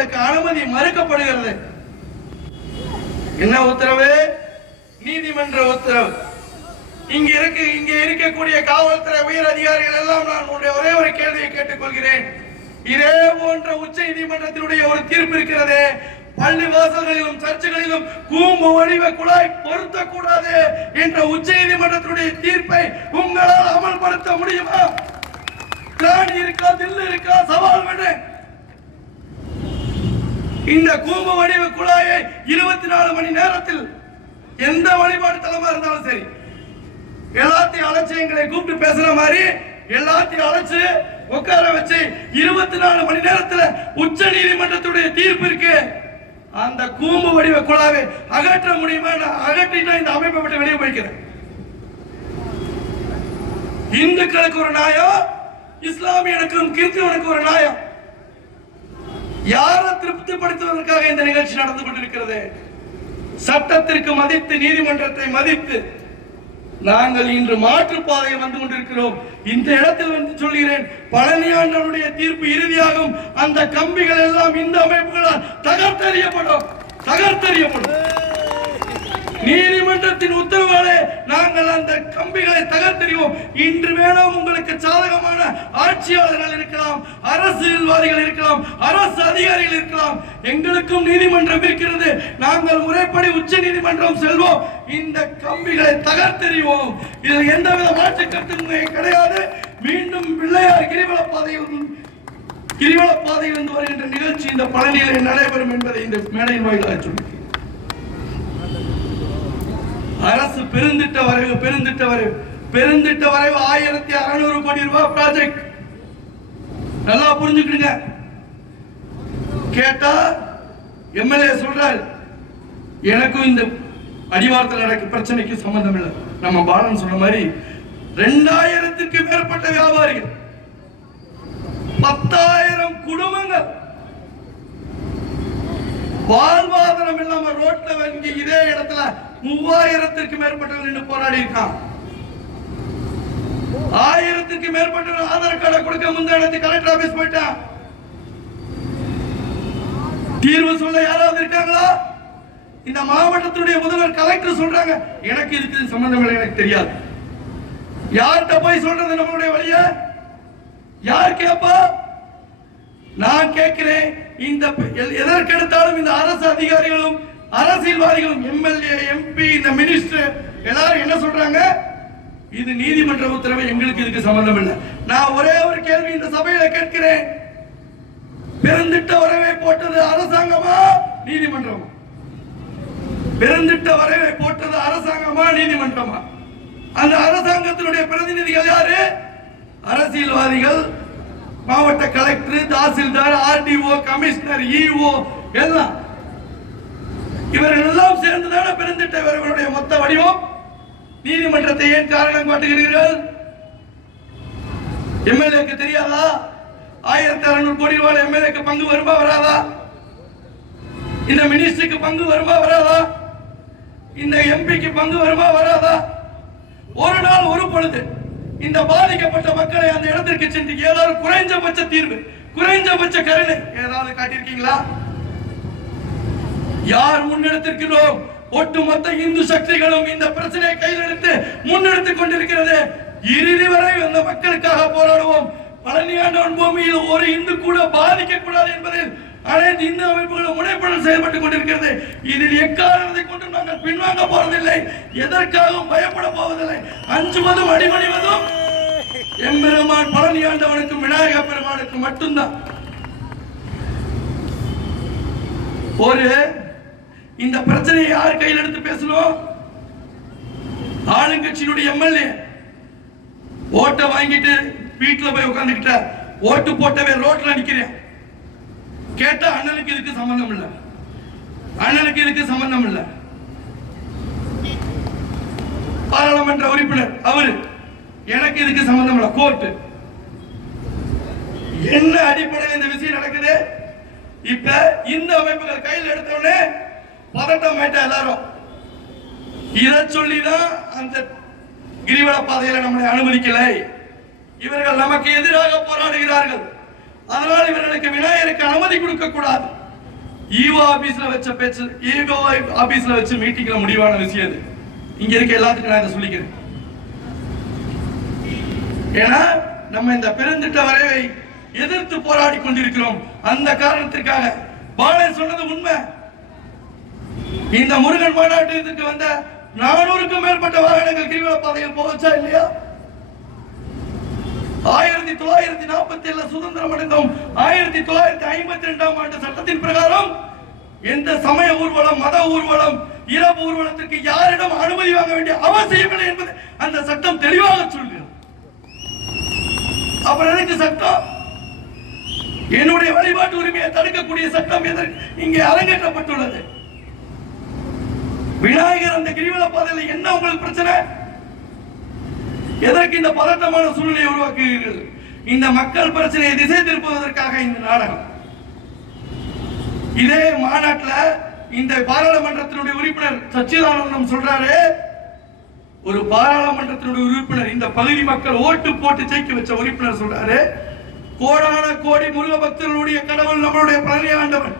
அவர்களுக்கு அனுமதி மறுக்கப்படுகிறது. என்ன உத்தரவு? நீதிமன்ற உத்தரவு. இங்க இருக்கு இங்க இருக்கக்கூடிய காவல்துறை உயர் அதிகாரிகள் எல்லாம் நான் உங்களுடைய ஒரே ஒரு கேள்வியை கேட்டுக்கொள்கிறேன். இதே போன்ற உச்ச நீதிமன்றத்தினுடைய ஒரு தீர்ப்பு இருக்கிறது. பள்ளி வாசல்களிலும் சர்ச்சுகளிலும் கூம்பு வடிவ குழாய் பொருத்தக்கூடாது என்ற உச்ச நீதிமன்றத்தினுடைய தீர்ப்பை உங்களால் அமல்படுத்த முடியுமா? இருக்கா தில்லு இருக்கா சவால் விடு இந்த கூம்பு வடிவ குழாயை இருபத்தி நாலு மணி நேரத்தில் எந்த வழிபாடு தலமா இருந்தாலும் சரி எல்லாத்தையும் அழைச்சு எங்களை கூப்பிட்டு பேசுற மாதிரி எல்லாத்தையும் அழைச்சு உட்கார வச்சு இருபத்தி நாலு மணி நேரத்துல உச்ச நீதிமன்றத்துடைய தீர்ப்பு இருக்கு. அந்த கூம்பு வடிவ குழாவை அகற்ற முடியுமா நான் அகற்றிட்டா இந்த அமைப்பை விட்டு வெளியே போய்க்கிறேன். இந்துக்களுக்கு ஒரு நியாயம் இஸ்லாமியனுக்கும் கிறிஸ்தவனுக்கு ஒரு நியாயம். யாரை திருப்திப்படுத்துவதற்காக இந்த நிகழ்ச்சி நடந்து கொண்டிருக்கிறது? சட்டத்திற்கு மதித்து நீதிமன்றத்தை மதித்து நாங்கள் இன்று மாற்றுப்பாதையில் வந்து கொண்டிருக்கிறோம். இந்த இடத்தில் வந்து சொல்கிறேன் பழனியாண்டனுடைய தீர்ப்பு இறுதியாகும். அந்த கம்பிகள் எல்லாம் இந்த அமைப்புகளால் தகர்த்தெறியப்படும். தகர்த்தெறியப்படும். நீதிமன்றத்தின் உத்தரவாலே நாங்கள் அந்த கம்பிகளை தகர்த்தெறிவோம். இன்று வேணும் உங்களுக்கு சாதகமான ஆட்சியாளர்கள் இருக்கலாம் அரசியல்வாதிகள் இருக்கலாம் அரசு அதிகாரிகள் இருக்கலாம். எங்களுக்கும் நீதிமன்றம் இருக்கிறது. நாங்கள் முறைப்படி உச்ச நீதிமன்றம் செல்வோம். இந்த கம்பிகளை தகர்த்தெறிவோம். இதில் எந்தவித மாற்று கருத்து கிடையாது. மீண்டும் பிள்ளையார் கிரிவல பாதையில் கிரிவல பாதையிலிருந்து வருகின்ற நிகழ்ச்சி இந்த பழனியில் நடைபெறும் என்பதை இந்த மேடையின் வாயிலாக சொல்லி அரசு பெருந்திட்ட வரைவு பெருந்திட்ட வரைவு பெருந்திட்ட வரைவு ஆயிரத்தி அறுநூறு கோடி ரூபாய் ப்ராஜெக்ட் நல்லா புரிஞ்சுக்கிடுங்க. கேட்டா எம்எல்ஏ சொல்றாரு எனக்கும் இந்த அடிவாரத்தில் நடக்க பிரச்சனைக்கு சம்பந்தம் இல்லை. நம்ம பாலன் சொன்ன மாதிரி ரெண்டாயிரத்திற்கு மேற்பட்ட வியாபாரிகள் பத்தாயிரம் குடும்பங்கள் வாழ்வாதாரம் இல்லாம ரோட்ல வங்கி இதே இடத்துல மூவாயிரத்திற்கு மேற்பட்டவங்க நின்று போராடி இருக்கான். ஆயிரத்துக்கு மேற்பட்ட ஆதார் கார்டை கொடுக்க முந்தைய இடத்துக்கு கலெக்டர் ஆபீஸ் போயிட்டான். தீர்வு சொல்ல யாராவது இருக்காங்களா? இந்த மாவட்டத்துடைய முதல்வர் கலெக்டர் சொல்றாங்க எனக்கு இதுக்கு சம்பந்தம் இல்லை எனக்கு தெரியாது. யார்கிட்ட போய் சொல்றது நம்மளுடைய வழிய? யார் கேட்பா நான் கேட்கிறேன். இந்த எ- எதற்கெடுத்தாலும் இந்த அரசு அதிகாரிகளும் அரசியல்வாதிகளும் எம்எல்ஏ எம்பி இந்த மினிஸ்டர் எல்லாரும் என்ன சொல்றாங்க? இது நீதிமன்ற உத்தரவு எங்களுக்கு இதுக்கு சம்பந்தம் இல்லை. நான் ஒரே ஒரு கேள்வி இந்த சபையில கேட்கிறேன். பெருந்திட்ட வரவை போட்டது அரசாங்கமா நீதிமன்றமா? பெருந்திட்ட வரவை போட்டது அரசாங்கமா நீதிமன்றமா? அந்த அரசாங்கத்தினுடைய பிரதிநிதிகள் யாரு? அரசியல்வாதிகள் மாவட்ட collector tahsildar RDO commissioner EO எல்லாம். இவர்கள் எல்லாம் சேர்ந்துதானே பெருந்திட்ட இவர்களுடைய மொத்த வடிவம்? நீதிமன்றத்தை ஏன் காரணம் காட்டுகிறீர்கள்? எம்எல்ஏக்கு தெரியாதா? ஆயிரத்தி அறுநூறு கோடி ரூபாய் எம்எல்ஏக்கு பங்கு வருமா வராதா? இந்த மினிஸ்டருக்கு பங்கு வருமா வராதா? இந்த எம்பிக்கு பங்கு வருமா வராதா? ஒரு நாள் ஒரு பொழுது இந்த பாதிக்கப்பட்ட மக்களை அந்த இடத்திற்கு சென்று ஏதாவது குறைஞ்சபட்ச தீர்வு குறைஞ்சபட்ச கருணை ஏதாவது காட்டியிருக்கீங்களா? யார் முன்னெடுத்திருக்கிறோம்? ஒட்டுமொத்த இந்து சக்திகளும் இந்த பிரச்சனையை கையில் எடுத்து முன்னெடுத்துக் கொண்டிருக்கிறது. இறுதி வரை அந்த மக்களுக்காக போராடுவோம். பழனியாண்டவன் பூமியில் ஒரு இந்து கூட பாதிக்க கூடாது என்பதில் அனைத்து இந்து அமைப்புகளும் முனைப்புடன் செயல்பட்டுக் கொண்டிருக்கிறது. இதில் எக்காரணத்தை கொண்டு நாங்கள் பின்வாங்க போவதில்லை எதற்காகவும் பயப்பட போவதில்லை. அஞ்சுவதும் அடிபணிவதும் எம்பெருமான் பழனியாண்டவனுக்கும் விநாயக பெருமானுக்கும் மட்டும்தான். ஒரு இந்த பிரச்சனையை யார் கையில் எடுத்து பேசணும்? ஆளுங்கட்சியினுடைய எம்எல்ஏ ஓட்டை வாங்கிட்டு வீட்டில் போய் உட்காந்துக்கிட்ட ஓட்டு போட்டவே ரோட்டில் நிற்கிறேன் கேட்டா அண்ணனுக்கு இதுக்கு சம்பந்தம் இல்லை. அண்ணனுக்கு இதுக்கு சம்பந்தம் இல்லை. பாராளுமன்ற உறுப்பினர் அவரு. எனக்கு இதுக்கு சம்பந்தம் இல்லை. கோர்ட் என்ன அடிப்படையில் இந்த விஷயம் நடக்குது? இப்ப இந்த அமைப்புகள் கையில் எடுத்தோடனே பதட்டம் ஆயிட்டா எல்லாரும். இதை சொல்லிதான் அந்த கிரிவல பாதையில நம்மளை அனுமதிக்கலை. இவர்கள் நமக்கு எதிராக போராடுகிறார்கள். அதனால் இவர்களுக்கு விநாயகருக்கு அனுமதி கொடுக்க கூடாது ஈவோ ஆபீஸ்ல வச்ச பேச்சு ஈவோ ஆபீஸ்ல வச்சு மீட்டிங்ல முடிவான விஷயம் இது. இங்க இருக்க எல்லாத்துக்கும் நான் இதை சொல்லிக்கிறேன். ஏன்னா நம்ம இந்த பெருந்திட்ட வரைவை எதிர்த்து போராடி கொண்டிருக்கிறோம். அந்த காரணத்திற்காக பாலன் சொன்னது உண்மை. இந்த முருகன் மாநாட்டிற்கு வந்த நானூறுக்கும் மேற்பட்ட வாகனங்கள் கிரிவல பாதையில் போச்சா இல்லையா? ஆயிரத்தி தொள்ளாயிரத்தி நாற்பத்தி ஏழுல சுதந்திரம் அடைந்தோம். ஆயிரத்தி தொள்ளாயிரத்தி ஐம்பத்தி ரெண்டாம் ஆண்டு சட்டத்தின் பிரகாரம் எந்த சமய ஊர்வலம் மத ஊர்வலம் இரவு ஊர்வலத்திற்கு யாரிடம் அனுமதி வாங்க வேண்டிய அவசியமில்லை என்பது அந்த சட்டம் தெளிவாக சொல்கிறது. அப்புறம் எதுக்கு சட்டம்? என்னுடைய வழிபாட்டு உரிமையை தடுக்கக்கூடிய சட்டம் எதற்கு? இங்கே அரங்கேற்றப்பட்டுள்ளது. விநாயகர் அந்த கிரிவல பாதையில் என்ன உங்களுக்கு பிரச்சனை? எதற்கு இந்த பதட்டமான சூழ்நிலையை உருவாக்குகிறீர்கள்? இந்த மக்கள் பிரச்சனையை திசை திருப்புவதற்காக இந்த நாடகம். இதே மாநாட்டில் இந்த பாராளுமன்றத்தினுடைய உறுப்பினர் சச்சிதானந்தம் சொல்றாரு ஒரு பாராளுமன்றத்தினுடைய உறுப்பினர் இந்த பகுதி மக்கள் ஓட்டு போட்டு ஜெயிக்க வச்ச உறுப்பினர் சொல்றாரு கோடான கோடி முருக பக்தர்களுடைய கடவுள் நம்மளுடைய பழனி ஆண்டவன்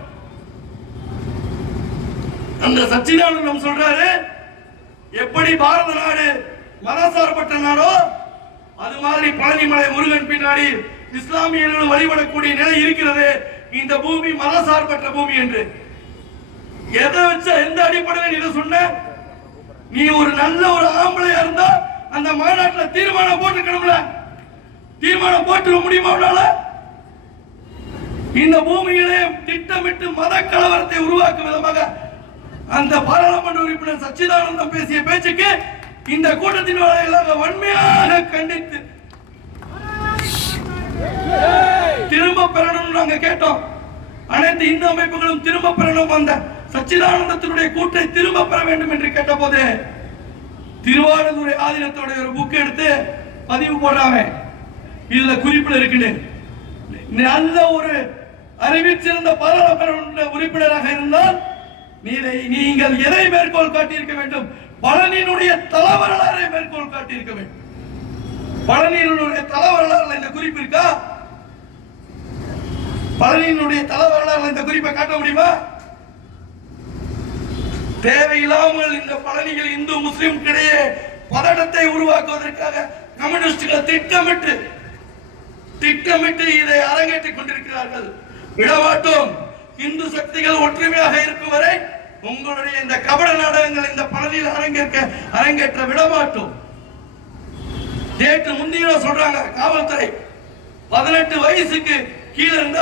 அந்த சச்சிதானந்தம் சொல்றாரு. எப்படி பாரத நாடு மதசார்பற்ற நாடோ அது மாதிரி பழனிமலை முருகன் பின்னாடி இஸ்லாமியர்கள் வழிபடக்கூடிய நிலை இருக்கிறது. இந்த பூமி மதசார்பற்ற பூமி என்று. எதை வச்ச எந்த அடிப்படையில் இதை சொன்ன? நீ ஒரு நல்ல ஒரு ஆம்பளையா இருந்தா அந்த மாநாட்டில் தீர்மானம் போட்டுக்கணும்ல தீர்மானம் போட்டுக்க முடியுமா உன்னால? இந்த பூமியிலே திட்டமிட்டு மத கலவரத்தை உருவாக்கும் விதமாக அந்த பாராளுமன்ற உறுப்பினர் சச்சிதானந்தம் பேசிய பேச்சுக்கு இந்த கூட்டத்தின் வாயிலாக வன்மையாக கண்டித்து திரும்ப பெறணும் நாங்க கேட்டோம். அனைத்து இந்து அமைப்புகளும் திரும்ப பெறணும். அந்த சச்சிதானந்தத்தினுடைய கூட்டை திரும்ப பெற வேண்டும் என்று கேட்டபோது திருவாரூரை ஆதீனத்தோட ஒரு புக் எடுத்து பதிவு போடுறாங்க. இதுல குறிப்பில் இருக்குன்னு நல்ல ஒரு அறிவிச்சிருந்த பாராளுமன்ற உறுப்பினராக இருந்தால் நீரை நீங்கள் எதை மேற்கோள் காட்டியிருக்க வேண்டும்? பழனியினுடைய தல வரலாறை மேற்கோள் காட்டியிருக்க வேண்டும். பழனியினுடைய தல வரலாறுல இந்த குறிப்பு இருக்கா? பழனியினுடைய தல வரலாறுல இந்த குறிப்பை காட்ட முடியுமா? தேவையில்லாமல் இந்த பழனிகள் இந்து முஸ்லிம் இடையே பதட்டத்தை உருவாக்குவதற்காக கம்யூனிஸ்டுகள் திட்டமிட்டு திட்டமிட்டு இதை அரங்கேற்றிக் கொண்டிருக்கிறார்கள். விடமாட்டோம். இந்து சக்திகள் ஒற்றுமையாக இருக்கும் வரை உங்களுடைய இந்த கபட நாடகங்கள் இந்த பழனியில் அரங்கேற்க அரங்கேற்ற விடமாட்டோம். நேற்று முந்தின சொல்றாங்க காவல்துறை பதினெட்டு வயசுக்கு கீழே இருந்த